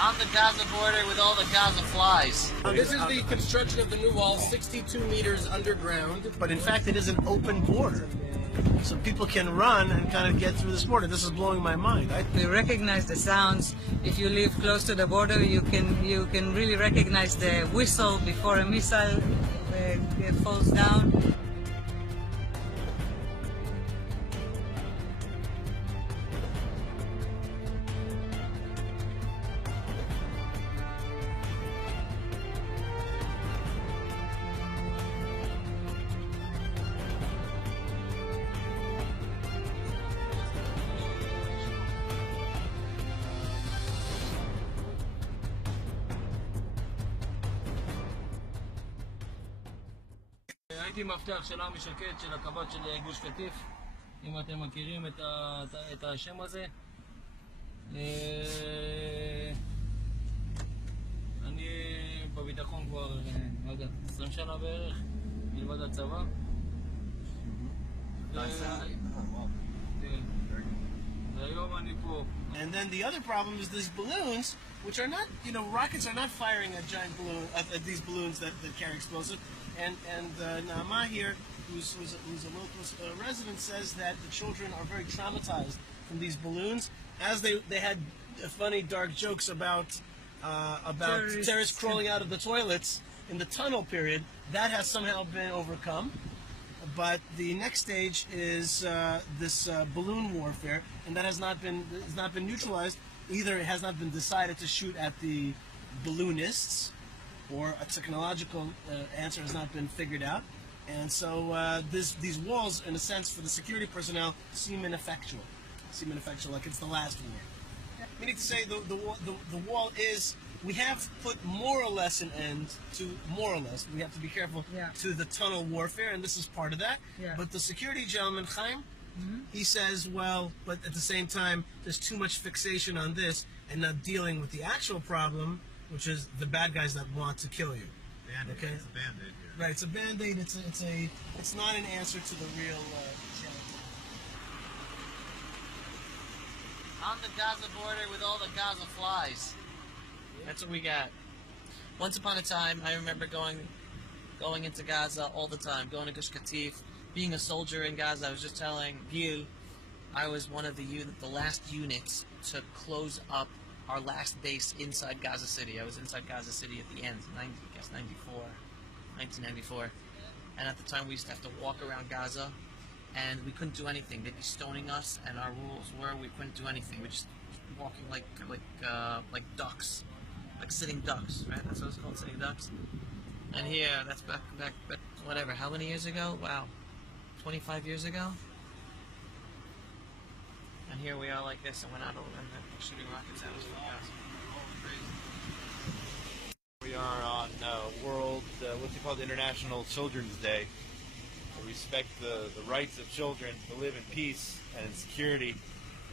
On the Gaza border with all the Gaza flies. This is the construction of the new wall, 62 meters underground. But in fact, it is an open border. So people can run and kind of get through this border. This is blowing my mind. We recognize the sounds. If you live close to the border, you can really recognize the whistle before a missile falls down. הייתי מפתח של עמי שקד, של הקב"ט של גוש קטיף, אם אתם מכירים את השם הזה. אני בביטחון כבר, לא יודע, 20 שנה בערך, מלבד הצבא. And then the other problem is these balloons, which are not, rockets are not firing a giant balloon, these balloons that carry explosives. And Naama here, who's a local resident, says that the children are very traumatized from these balloons, as they had funny dark jokes about terrorists crawling out of the toilets in the tunnel period. That has somehow been overcome. But the next stage is this balloon warfare, and that has not been neutralized. Either it has not been decided to shoot at the balloonists, or a technological answer has not been figured out. And so these walls, in a sense, for the security personnel, seem ineffectual. Like it's the last war. Meaning to say, the wall is, we have put more or less an end to, we have to be careful, to the tunnel warfare, and this is part of that. Yeah. But the security gentleman, Chaim, he says, well, but at the same time, there's too much fixation on this and not dealing with the actual problem, which is the bad guys that want to kill you. Band-Aid. Okay? It's a Band-Aid here. Right, it's a Band-Aid. It's not an answer to the real challenge. On the Gaza border with all the Gaza flies. That's what we got. Once upon a time, I remember going into Gaza all the time, going to Gush Katif, being a soldier in Gaza. I was just telling Gil, I was one of the last units to close up our last base inside Gaza City. I was inside Gaza City at the end, 1994. And at the time we used to have to walk around Gaza, and we couldn't do anything. They'd be stoning us, and our rules were we couldn't do anything. We just walking like ducks, like sitting ducks, right? That's what it's called, sitting ducks. And here, that's back, whatever, how many years ago? Wow, 25 years ago? And here we are like this, and we're not over and they're shooting rockets at us from Gaza. We are on World, what's it called, International Children's Day. We respect the rights of children to live in peace and in security.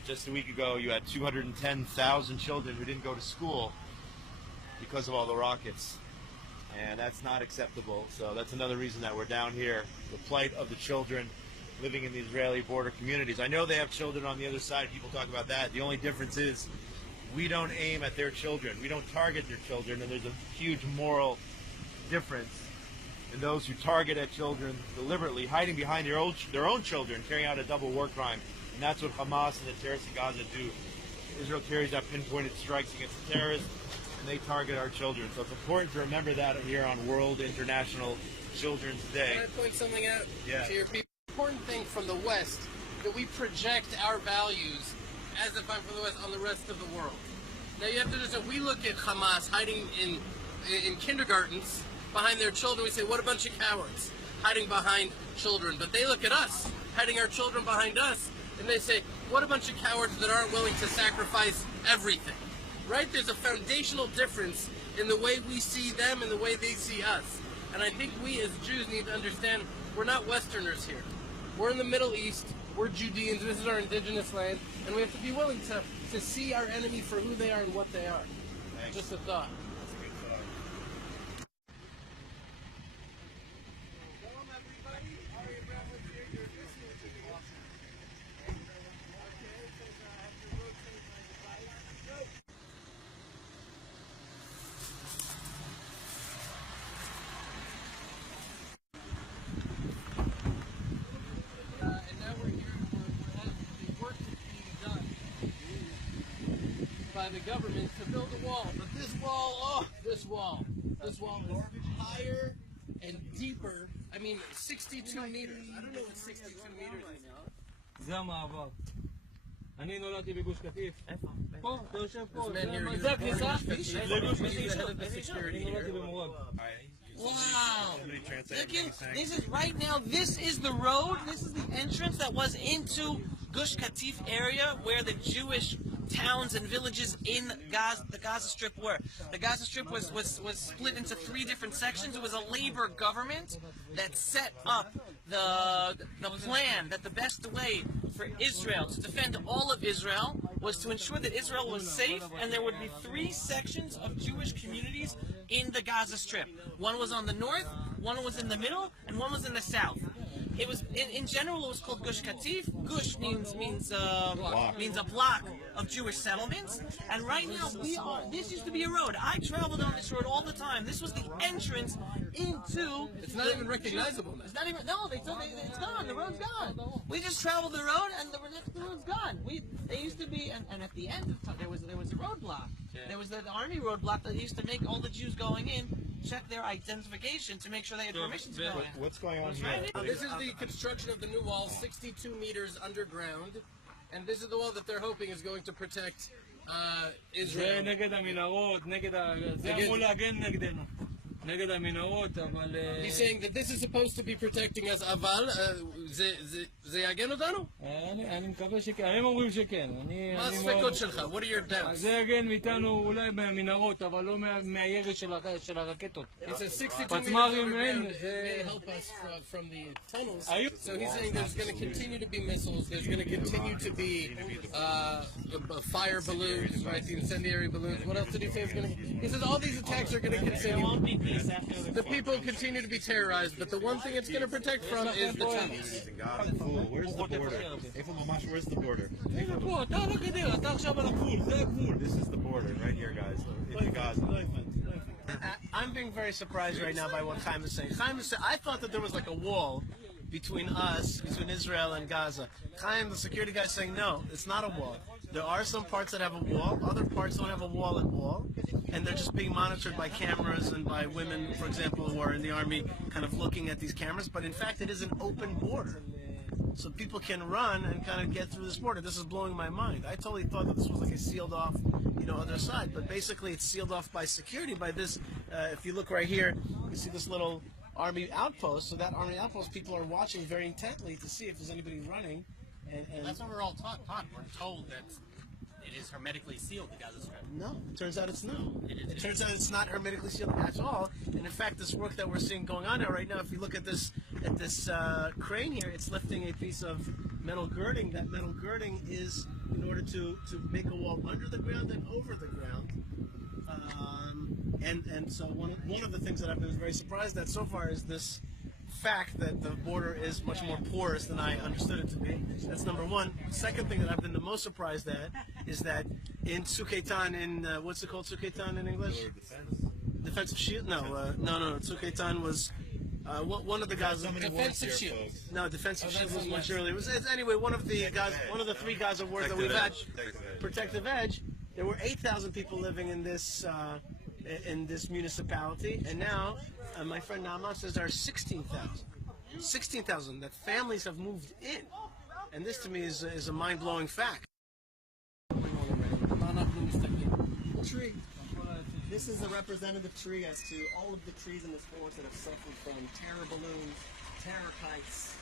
Just a week ago, you had 210,000 children who didn't go to school because of all the rockets. And that's not acceptable. So that's another reason that we're down here. The plight of the children living in the Israeli border communities. I know they have children on the other side. People talk about that. The only difference is we don't aim at their children. We don't target their children. And there's a huge moral difference in those who target at children deliberately, hiding behind their own children, carrying out a double war crime. And that's what Hamas and the terrorists in Gaza do. Israel carries out pinpointed strikes against the terrorists, and they target our children. So it's important to remember that here on World International Children's Day. Can I point something out to your people? The important thing from the West, that we project our values as if I'm from the West on the rest of the world. Now you have to understand, we look at Hamas hiding in kindergartens behind their children. We say, what a bunch of cowards hiding behind children. But they look at us, hiding our children behind us, and they say, what a bunch of cowards that aren't willing to sacrifice everything. Right? There's a foundational difference in the way we see them and the way they see us. And I think we as Jews need to understand we're not Westerners here. We're in the Middle East. We're Judeans. This is our indigenous land. And we have to be willing to see our enemy for who they are and what they are. Thanks. Just a thought. That's a good thought. by the government to build a wall. But this wall is higher and deeper. I mean, 62 meters. I don't know what 62 meters is now. זה המעבר. אני נולדתי בגוש קטיף. פה, אתה יושב פה. זה הכניסה לגוש קטיף. אני נולדתי במורג. Wow. Look at, this is right now, this is the road, this is the entrance that was into Gush Katif area where the Jewish towns and villages in Gaza, the Gaza Strip were. The Gaza Strip was split into 3 different sections. It was a labor government that set up the plan that the best way for Israel to defend all of Israel was to ensure that Israel was safe, and there would be 3 sections of Jewish communities in the Gaza Strip. One was on the north, one was in the middle, and one was in the south. It was in general it was called Gush Katif. Gush means a block of Jewish settlements. And right now this used to be a road. I traveled on this road all the time. This was the entrance into. It's not even recognizable now. It's not even. No, it's gone. The road's gone. We just traveled the road, and the road's gone. They used to be, and at the end there was a roadblock. There was the army roadblock that used to make all the Jews going in check their identification to make sure they had permission to go in. What's going on here? This is the construction of the new wall, 62 meters underground, and this is the wall that they're hoping is going to protect Israel. זה נגד המנהרות, זה אמור להגן נגדנו. נגד המנהרות, אבל... He's saying that this is supposed to be protecting us, אבל זה יגן אותנו? אני מקווה שכן, הם אומרים שכן. מה הספקות שלך? What are your doubts? זה יגן מאיתנו אולי מהמנהרות, אבל לא מהירי של הרקטות. He says 62 meters underground may help us from the tunnels. So he's saying there's going to continue to be missiles, there's going to continue to be fire balloons, right, the incendiary balloons. What else did he say is going to... He says all these attacks are going to continue. The people continue to be terrorized, but the one thing it's going to protect from is the tunnels. Where's the border? Where's the border? This is the border right here, guys. In Gaza. I'm being very surprised right now by what Chaim is saying. Chaim is saying, I thought that there was like a wall between us, between Israel and Gaza. Chaim, the security guy, is saying, no, it's not a wall. There are some parts that have a wall, other parts don't have a wall at all, and they're just being monitored by cameras and by women, for example, who are in the army kind of looking at these cameras, but in fact it is an open border. So people can run and kind of get through this border. This is blowing my mind. I totally thought that this was like a sealed off, other side, but basically it's sealed off by security, by this, if you look right here, you see this little army outpost. So that army outpost, people are watching very intently to see if there's anybody running. And that's what we're all taught. We're told that it is hermetically sealed, the Gaza Strip. No, it turns out it's not. It turns out it's not hermetically sealed at all. And in fact, this work that we're seeing going on now, right now, if you look at this crane here, it's lifting a piece of metal girding. That metal girding is in order to make a wall under the ground and over the ground. And so one of the things that I've been very surprised at so far is this fact that the border is much more porous than I understood it to be. That's number one. Second thing that I've been the most surprised at is that in Tzuk in what's it called, Tzuk in English? Defensive shield? No. Tzuk was one of the Gaza. Defensive shield. No, defensive shield was much earlier. It's anyway one of the 3 Gaza wars that we've had. Protective edge. There were 8,000 people living in this municipality, and now my friend Nama says there are 16,000. 16,000 that families have moved in, and this to me is a mind-blowing fact. Tree. This is a representative tree as to all of the trees in this forest that have suffered from terror balloons, terror kites.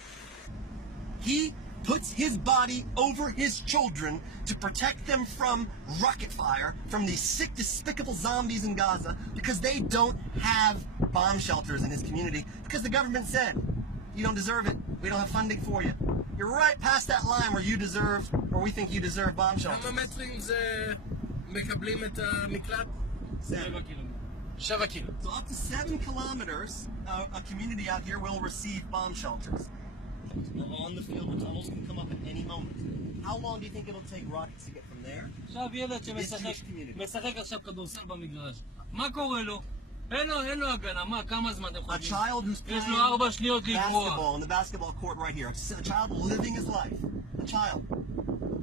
He puts his body over his children to protect them from rocket fire, from these sick, despicable zombies in Gaza, because they don't have bomb shelters in his community, because the government said, you don't deserve it, we don't have funding for you. You're right past that line where you deserve, or we think you deserve bomb shelters. כמה מטרים זה מקבלים את המקלט? 7 kilos. So up to 7 kilometers, a community out here will receive bomb shelters. On the field, the tunnels can come up at any moment. How long do you think it'll take rockets to get from there? עכשיו ילד שמשחק עכשיו כדורסל במגרש. מה קורה לו? אין לו הגנה, מה, כמה זמן אתם חושבים? A child who's playing basketball on the basketball court right here. A child living his life. A child.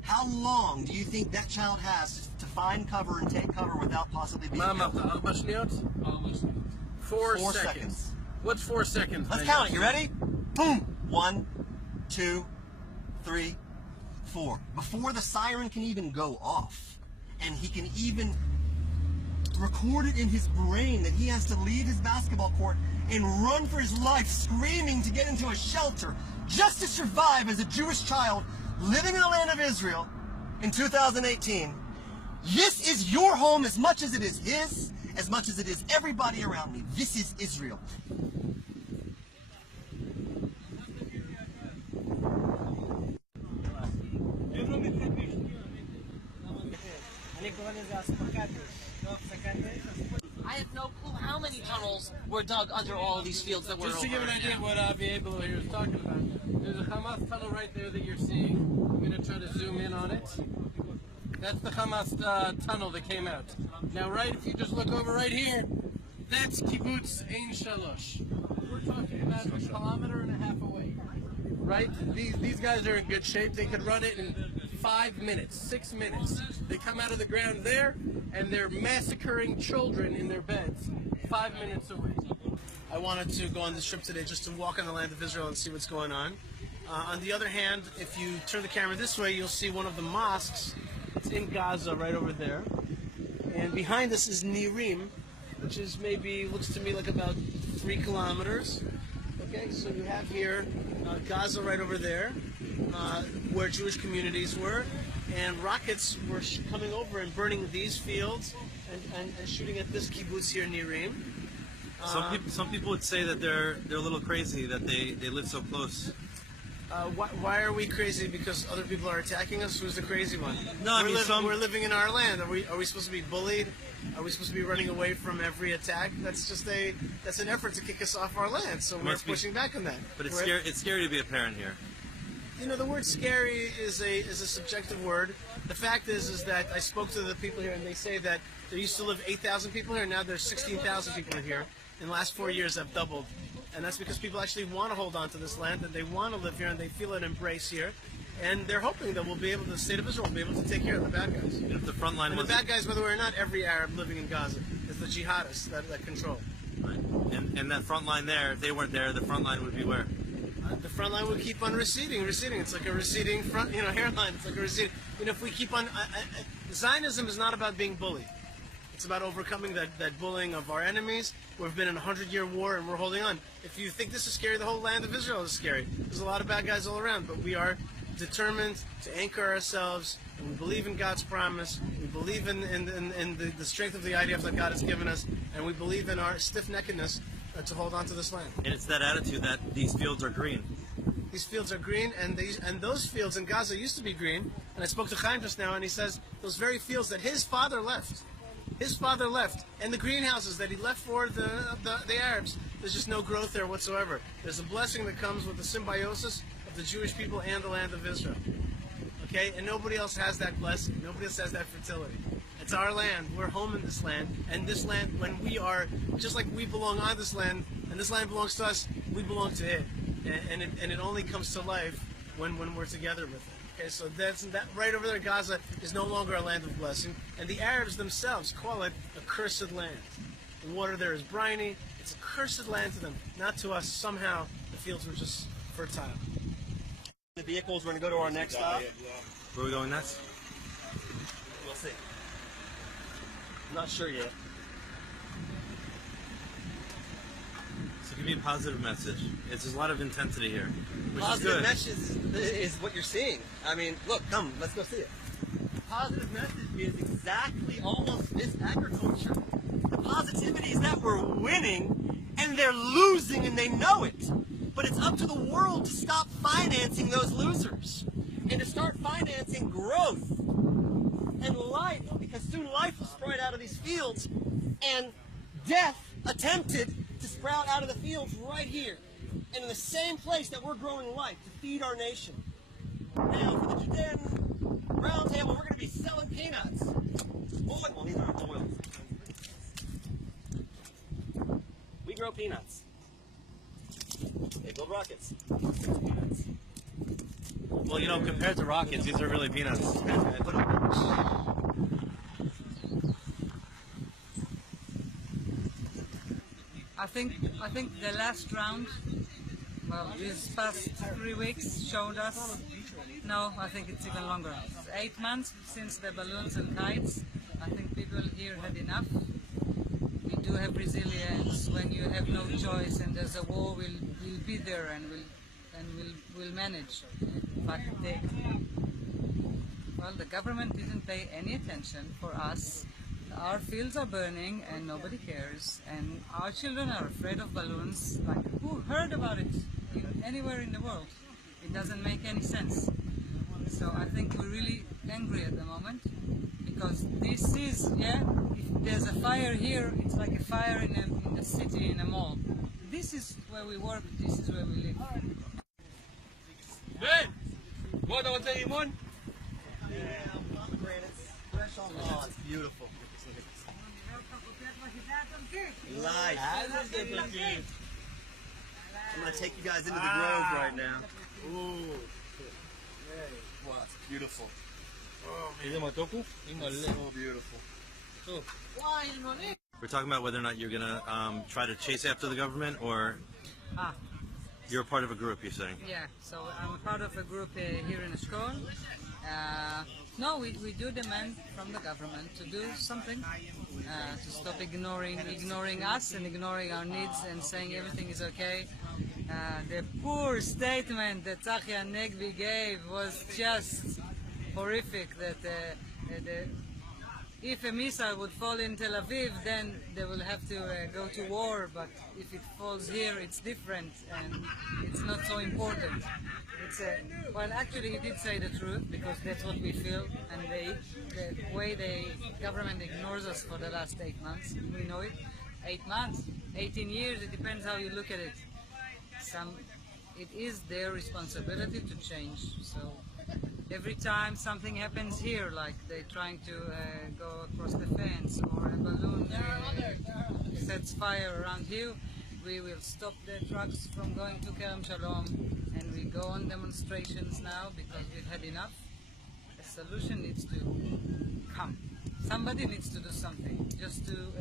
How long do you think that child has to find cover and take cover without possibly being Mama, killed. 4 sniots? 4 4 seconds. What's 4 seconds? Let's Daniel? count it. You ready? Boom. 1, 2, 3, 4. Before the siren can even go off, and he can even record it in his brain that he has to leave his basketball court and run for his life, screaming to get into a shelter just to survive as a Jewish child living in the land of Israel in 2018. This is your home as much as it is his, as much as it is everybody around me. This is Israel. I have no clue how many tunnels were dug under all of these fields that were Just to give over an right idea now. of what Avi Abelo here is talking about, there's a Hamas tunnel right there that you're seeing. I'm going to try to zoom in on it. That's the Hamas tunnel that came out. Now, right, if you just look over right here, that's Kibbutz Ein Shalosh. We're talking about 1.5 kilometers away. Right? These guys are in good shape. They could run it in 5 minutes, 6 minutes. They come out of the ground there, and they're massacring children in their beds 5 minutes away. I wanted to go on this trip today just to walk on the land of Israel and see what's going on. On the other hand, if you turn the camera this way, you'll see one of the mosques. It's in Gaza, right over there. And behind us is Nirim, which is maybe, looks to me like about 3 kilometers. Okay, so you have here Gaza right over there, where Jewish communities were, and rockets were coming over and burning these fields and shooting at this kibbutz here, Nirim. Some people would say that they're a little crazy that they live so close. Why are we crazy? Because other people are attacking us? Who's the crazy one? No, I mean, we're living in our land. Are we supposed to be bullied? Are we supposed to be running away from every attack? That's an effort to kick us off our land. So we're pushing back on that. But it's scary to be a parent here. You know, the word scary is a subjective word. The fact is that I spoke to the people here, and they say that there used to live 8,000 people here. Now there's 16,000 people here. In the last 4 years, I've doubled. And that's because people actually want to hold on to this land, and they want to live here, and they feel an embrace here. And they're hoping that the state of Israel will be able to take care of the bad guys. And if the front line and the bad guys, by the way, are not every Arab living in Gaza. It's the jihadists that control. Right. And that front line there, if they weren't there, the front line would be where? The front line would keep on receding. It's like a receding front, hairline. It's like a receding. If we keep on, Zionism is not about being bullied. It's about overcoming that bullying of our enemies. We've been in a 100-year war, and we're holding on. If you think this is scary, the whole land of Israel is scary. There's a lot of bad guys all around, but we are determined to anchor ourselves, and we believe in God's promise. We believe in the strength of the IDF that God has given us, and we believe in our stiff-neckedness to hold on to this land. And it's that attitude that these fields are green. These fields are green, and those fields in Gaza used to be green. And I spoke to Chaim just now, and he says those very fields that his father left. His father left, and the greenhouses that he left for the Arabs, there's just no growth there whatsoever. There's a blessing that comes with the symbiosis of the Jewish people and the land of Israel. Okay, and nobody else has that blessing. Nobody else has that fertility. It's our land. We're home in this land, and this land, when we are, just like we belong on this land, and this land belongs to us, we belong to it. And it only comes to life when we're together with it. Okay, so that right over there, Gaza is no longer a land of blessing, and the Arabs themselves call it a cursed land. The water there is briny. It's a cursed land to them, not to us. Somehow, the fields were just fertile. The vehicles, we're going to go to our next stop. Where are we going next? We'll see. I'm not sure yet. So give me a positive message. There's a lot of intensity here, which Positive is good. message is what you're seeing. I mean, look, come, let's go see it. The positive message is exactly almost this agriculture. The positivity is that we're winning and they're losing and they know it. But it's up to the world to stop financing those losers and to start financing growth and life, because soon life will sprout out of these fields, and death attempted to sprout out of the fields right here, and in the same place that we're growing life to feed our nation. Now, for the Judean Roundtable, we're going to be selling peanuts. Well, these aren't oils. We grow peanuts. They build rockets. Well, compared to rockets, these are really peanuts. I think the last round, well, these past 3 weeks showed us. No, I think it's even longer. It's 8 months since the balloons and kites. I think people here had enough. We do have resilience. When you have no choice and there's a war, we'll be there and we'll manage. But the government didn't pay any attention for us. Our fields are burning and nobody cares, and our children are afraid of balloons. Like, who heard about it anywhere in the world? It doesn't make any sense. So I think we're really angry at the moment, because this is, if there's a fire here, it's like a fire in the city, in a mall. This is where we work, this is where we live. Ben! What do I tell you, man? Yeah, pomegranates, fresh on the Oh, it's beautiful. Life. I'm gonna take you guys into the grove right now. Ooh. Wow, it's beautiful. Oh man. So beautiful. We're talking about whether or not you're gonna try to chase after the government, or you're a part of a group, you're saying? Yeah, so I'm a part of a group here in Eshkol. No, we do demand from the government to do something, to stop ignoring us and ignoring our needs and saying everything is okay. The poor statement that Tzachi Hanegbi gave was just horrific, that if a missile would fall in Tel Aviv, then they will have to go to war, but if it falls here, it's different and it's not so important. Well, actually he did say the truth, because that's what we feel, and the way the government ignores us for the last 8 months, we know it. 8 months, 18 years, it depends how you look at it. It is their responsibility to change. So every time something happens here, like they're trying to go across the fence, or a balloon sets fire around here, we will stop the trucks from going to Kerem Shalom, and we go on demonstrations now because we've had enough. A solution needs to come. Somebody needs to do something. Just to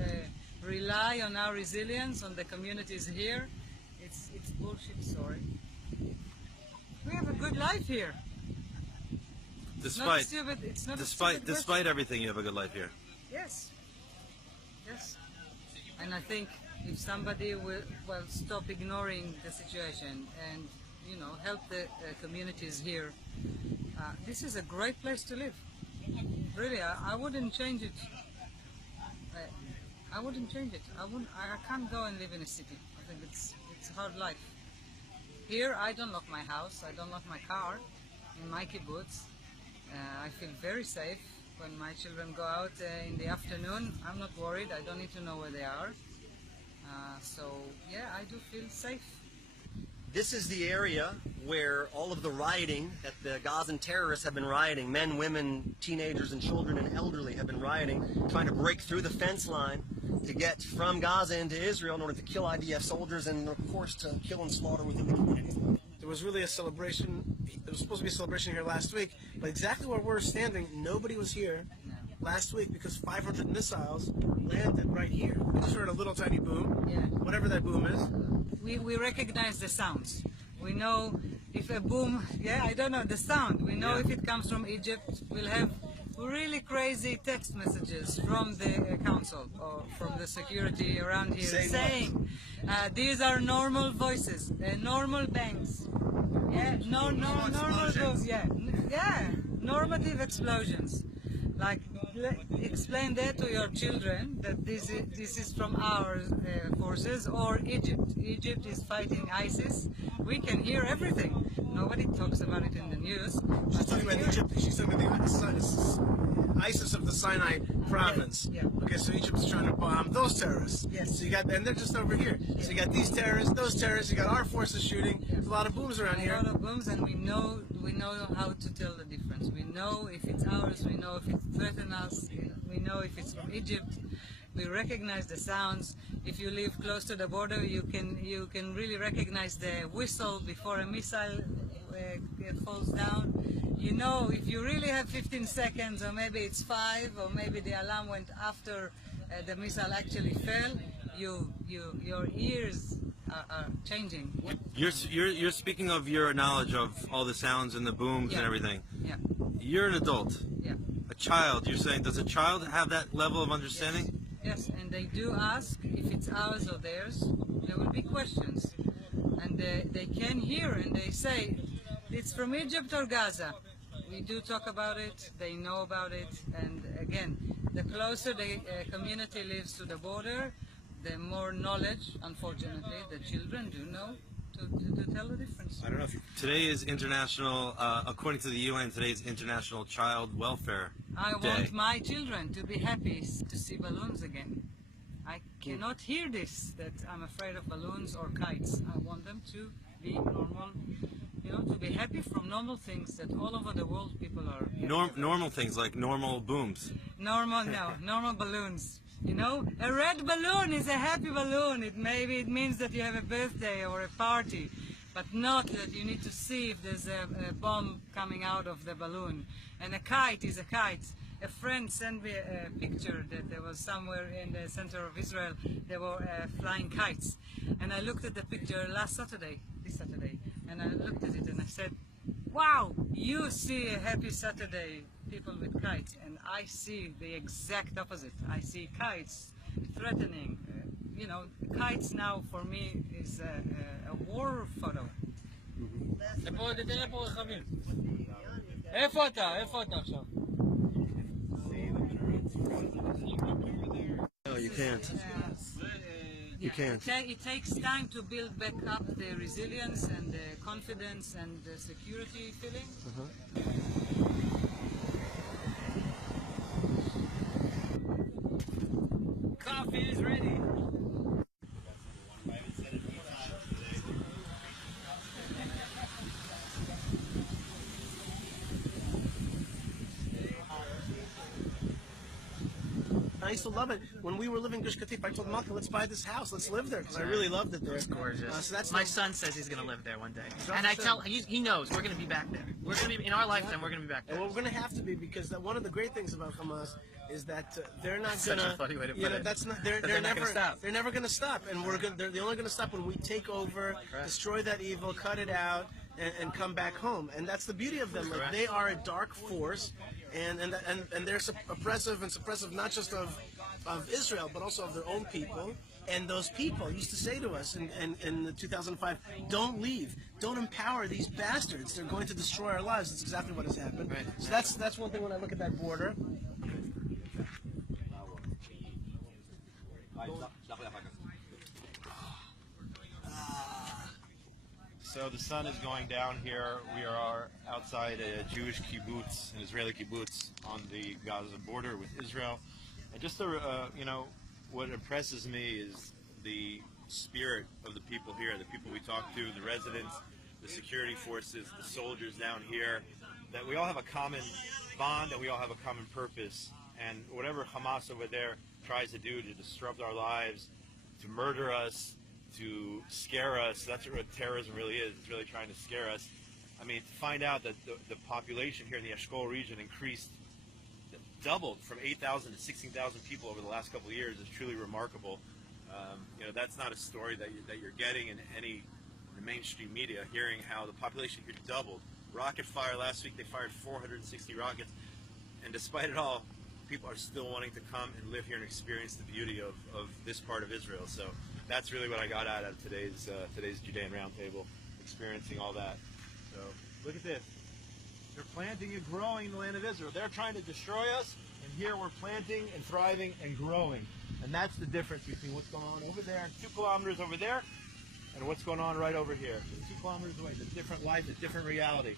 rely on our resilience, on the communities here, it's bullshit story. We have a good life here. Despite It's not stupid despite everything, you have a good life here. Yes. Yes. And I think if somebody will stop ignoring the situation and help the communities here, this is a great place to live. Really, I wouldn't change it. I wouldn't change it. I can't go and live in a city. I think it's a hard life. Here, I don't lock my house. I don't lock my car in my kibbutz. I feel very safe when my children go out in the afternoon. I'm not worried. I don't need to know where they are. So yeah, I do feel safe. This is the area where all of the rioting that the Gazan terrorists have been rioting. Men, women, teenagers, and children and elderly have been rioting, trying to break through the fence line to get from Gaza into Israel in order to kill IDF soldiers and, of course, to kill and slaughter within the communities. There was really a celebration. There was supposed to be a celebration here last week, but exactly where we're standing, nobody was here last week because 500 missiles landed right here. We just heard a little tiny boom, whatever that boom is. We recognize the sounds. We know if a boom, I don't know, the sound. We know if it comes from Egypt. We'll have really crazy text messages from the council or from the security around here saying these are normal voices, normal bangs. Normative explosions. Like, explain that to your children, that this is from our forces, or Egypt. Egypt is fighting ISIS. We can hear everything. Nobody talks about it in the news. She's talking about Egypt. She's talking about the ISIS of the Sinai province. Okay, so Egypt is trying to bomb those terrorists. Yes. So you got, and they're just over here. So you got these terrorists, those terrorists. You got our forces shooting. There's a lot of booms around here. A lot of booms, and we know how to tell the difference. We know if it's ours. We know if it threatens us. We know if it's from Egypt. We recognize the sounds. If you live close to the border, you can really recognize the whistle before a missile falls down. You know, if you really have 15 seconds, or maybe it's 5, or maybe the alarm went after the missile actually fell, your ears are changing. You're speaking of your knowledge of all the sounds and the booms and everything. Yeah. You're an adult. Yeah. A child, you're saying, does a child have that level of understanding? Yes, and they do ask if it's ours or theirs. There will be questions. And they can hear and they say, it's from Egypt or Gaza. We do talk about it, they know about it, and again, the closer the community lives to the border, the more knowledge, unfortunately, the children do know to tell the difference. I don't know if today is international, according to the UN, today is International Child Welfare Day. I want my children to be happy to see balloons again. I cannot hear this, that I'm afraid of balloons or kites. I want them to be normal, you know, to be happy from normal things that all over the world people are happy. Normal things like normal booms. Normal balloons. You know, a red balloon is a happy balloon. It means that you have a birthday or a party, but not that you need to see if there's a bomb coming out of the balloon. And a kite is a kite. A friend sent me a picture that there was somewhere in the center of Israel, there were flying kites. And I looked at the picture this Saturday, and I looked at it and I said, wow, you see a happy Saturday, people with kites, and I see the exact opposite. I see kites threatening. You know, kites now for me is a war photo. איפה אתה עכשיו? No, you can't. You can't. It takes time to build back up the resilience and the confidence and the security feeling. Coffee is ready. I used to love it. When we were living in Gush Katif, I told Malka, let's buy this house, let's live there, because I really loved it there. It's gorgeous. So that's my son says he's going to live there one day. And he knows we're going to be back there. We're going to be, in our lifetime, we're going to be back there. And we're going to have to be, because one of the great things about Hamas is that they're not going to. Such a funny way to put it. That's not. They're not never. gonna stop. They're never going to stop, and they're only going to stop when we take over, destroy that evil, cut it out, and come back home. And that's the beauty of them. Like, they are a dark force, and they're oppressive and suppressive, not just of Israel, but also of their own people. And those people used to say to us in 2005, don't leave. Don't empower these bastards. They're going to destroy our lives. That's exactly what has happened. Right. So that's one thing when I look at that border. So the sun is going down here. We are outside a Jewish kibbutz, an Israeli kibbutz on the Gaza border with Israel. And just what impresses me is the spirit of the people here, the people we talk to, the residents, the security forces, the soldiers down here, that we all have a common bond and we all have a common purpose. And whatever Hamas over there tries to do to disrupt our lives, to murder us, to scare us, that's what terrorism really is. It's really trying to scare us. I mean, to find out that the population here in the Eshkol region doubled from 8,000 to 16,000 people over the last couple of years is truly remarkable. That's not a story that you're getting in the mainstream media, hearing how the population here doubled. Rocket fire last week, they fired 460 rockets, and despite it all, people are still wanting to come and live here and experience the beauty of this part of Israel. So that's really what I got out of today's Judean Roundtable, experiencing all that. So look at this. They're planting and growing in the land of Israel. They're trying to destroy us, and here we're planting and thriving and growing. And that's the difference between what's going on over there, 2 kilometers over there, and what's going on right over here. 2 kilometers away. It's a different life, a different reality.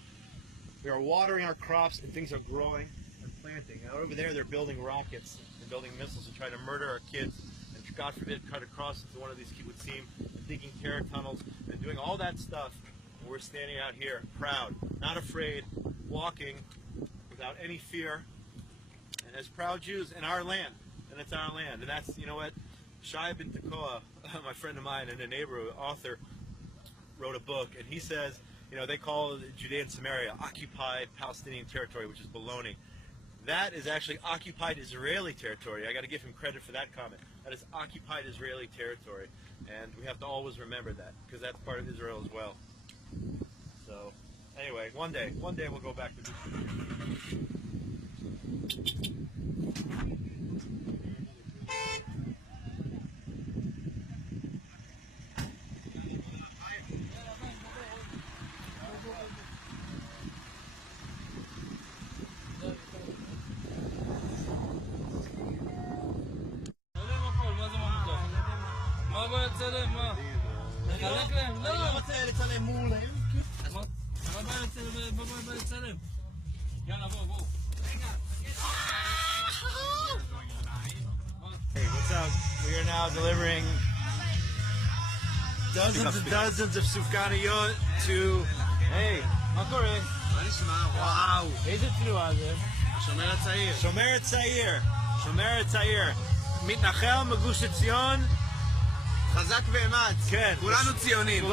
We are watering our crops, and things are growing and planting. And over there, they're building rockets and building missiles to try to murder our kids, and God forbid, cut across into one of these kibbutzim, and digging terror tunnels, and doing all that stuff. And we're standing out here, proud, not afraid, walking without any fear, and as proud Jews in our land, and it's our land. And that's, you know what, Shai Ben Tekoa, my friend of mine and a neighbor, author, wrote a book, and he says, they call Judea and Samaria occupied Palestinian territory, which is baloney. that is actually occupied Israeli territory. I got to give him credit for that comment. That is occupied Israeli territory, and we have to always remember that because that's part of Israel as well. So, anyway, one day we'll go back to this. מה הבעיה לצלם? מה? נחלק להם? לא! אני רוצה לצלם מולהם. מה הבעיה לצלם? יאללה, בואו. Hey, what's up? We are now delivering dozens of sufganiyot to... Hey, מה קורה? מה נשמע? וואו. איזה תנועה זה? השומר הצעיר. שומר הצעיר. מתנחל מגוש עציון. חזק ואמץ. כן. כולנו ציונים.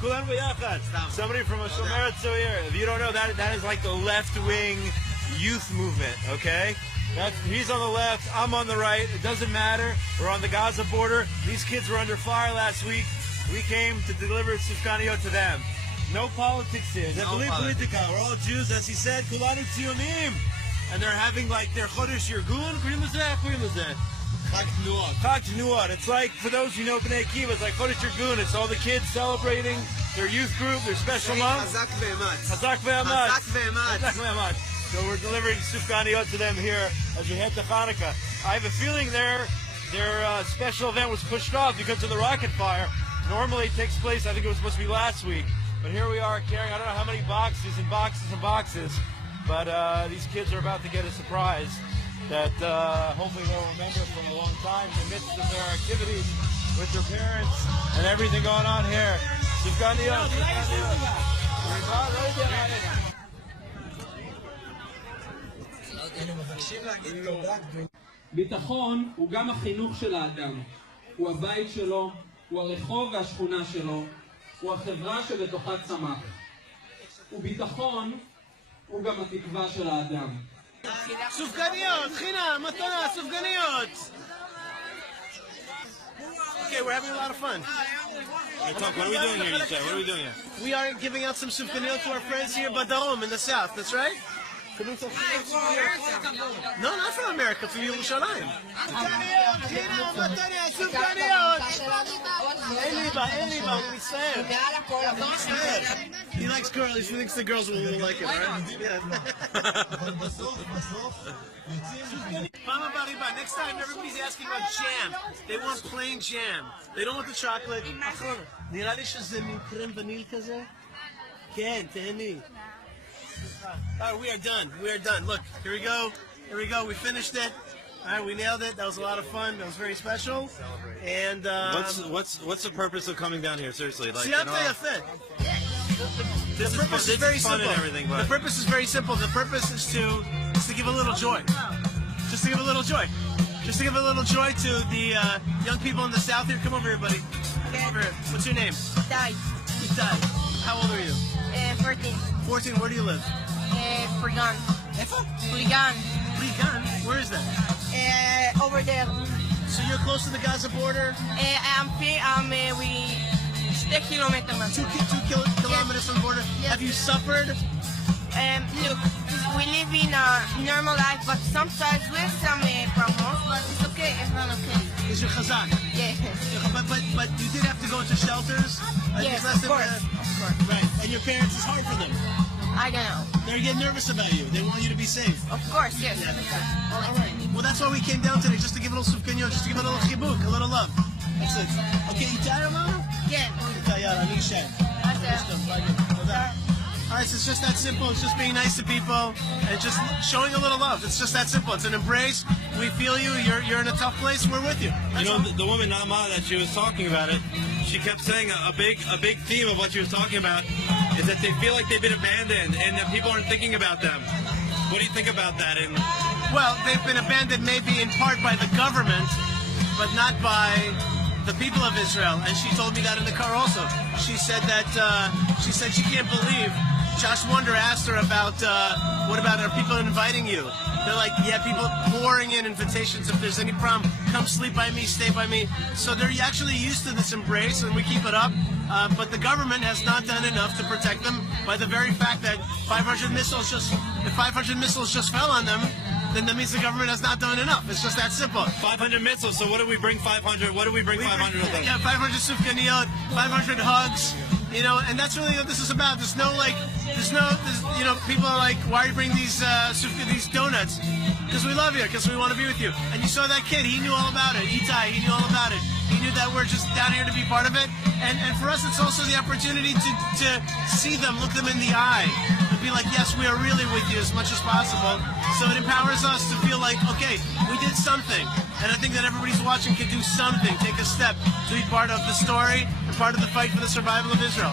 כולנו ביחד. Somebody from a Shomer Tzair. If you don't know, that is like the left-wing youth movement, okay? He's on the left, I'm on the right. It doesn't matter. We're on the Gaza border. These kids were under fire last week. We came to deliver Sufganiyot to them. No politics here. No politics. We're all Jews, as he said. Kulanu Tzionim. And they're having like their Chodesh Yirgun. Chag Tenuot. It's like, for those who know B'nai Akiva, it's like Chodesh Yirgun. It's all the kids celebrating their youth group, their special month. חזק ואמץ. So we're delivering Sufganiyot to them here as we head to Hanukkah. I have a feeling their special event was pushed off because of the rocket fire. Normally it takes place, I think it was supposed to be last week. But here we are carrying, I don't know how many boxes and boxes and boxes. But these kids are about to get a surprise that hopefully they'll remember from a long time in the midst of their activities with their parents and everything going on here. Sufganiyot. ביטחון הוא גם החינוך של האדם. הוא הבית שלו, הוא הרחוב והשכונה שלו, הוא החברה שבתוכה צמח. וביטחון הוא גם התקווה של האדם. סופגניות, חינם, מתנה, סופגניות. Okay, we're having a lot of fun. What are we doing here, Yishai? What are we doing here? We are giving out some sufganiyot to our friends here, Badarom, in the south. That's right? No, not from America, from Yerushalayim. He likes girls, he thinks the girls will like it, right? Next time, everybody's asking about jam. They want plain jam. They don't want the chocolate. נראה לי שזה מקרם וניל כזה? כן, תהני. All right, we are done. We are done. Look, here we go. Here we go. We finished it. All right, we nailed it. That was a lot of fun. That was very special. And what's the purpose of coming down here? Seriously, like the purpose is very simple. And everything, but... The purpose is very simple. The purpose is to give a little joy. Just to give a little joy. Just to give a little joy to the young people in the south here. Come over here, buddy. Come over here. What's your name? Itai. Itai. How old are you? 14. 14. Where do you live? Frigan. Frigan. Frigan? Where is that? Over there. So you're close to the Gaza border? I'm 2 kilometers. 2 kilometers from the border? Yes. Have you suffered? Look, we live in a normal life, but sometimes we have some problems, but it's okay, everyone okay. Is your chazak? Yeah. But you did have to go into shelters? Yes, of course. Right. And your parents, it's hard for them? I don't know. They're getting nervous about you. They want you to be safe. Of course, yes. Yeah. All right. Well, that's why we came down today, just to give a little sufganiyot, just to give a little chibuk, a little love. That's it. Okay, Itai, Amara? Yeah. Itai, yara, אני אשב. All right, so it's just that simple. It's just being nice to people and just showing a little love. It's just that simple. It's an embrace. We feel you. You're in a tough place. We're with you. That's the woman Nama that she was talking about it, she kept saying a big theme of what she was talking about is that they feel like they've been abandoned and that people aren't thinking about them. What do you think about that? Well, they've been abandoned maybe in part by the government, but not by the people of Israel. And she told me that in the car also. She said that she can't believe. Josh Wonder asked her about what about are people inviting you? They're like, yeah, people pouring in invitations. If there's any problem, come sleep by me, stay by me. So they're actually used to this embrace, and we keep it up. But the government has not done enough to protect them by the very fact that if 500 missiles just fell on them, then that means the government has not done enough. It's just that simple. 500 missiles. So what do we bring 500? What do we bring 500 of them? Yeah, 500 sufganiyot, 500 hugs. You know, and that's really what this is about. There's no, you know, people are like, why are you bringing these donuts? Because we love you, because we want to be with you. And you saw that kid, he knew all about it. Itai, he knew all about it. He knew that we're just down here to be part of it. And for us, it's also the opportunity to see them, look them in the eye, and be like, yes, we are really with you as much as possible. So it empowers us to feel like, okay, we did something. And I think that everybody's watching can do something, take a step to be part of the story and part of the fight for the survival of Israel.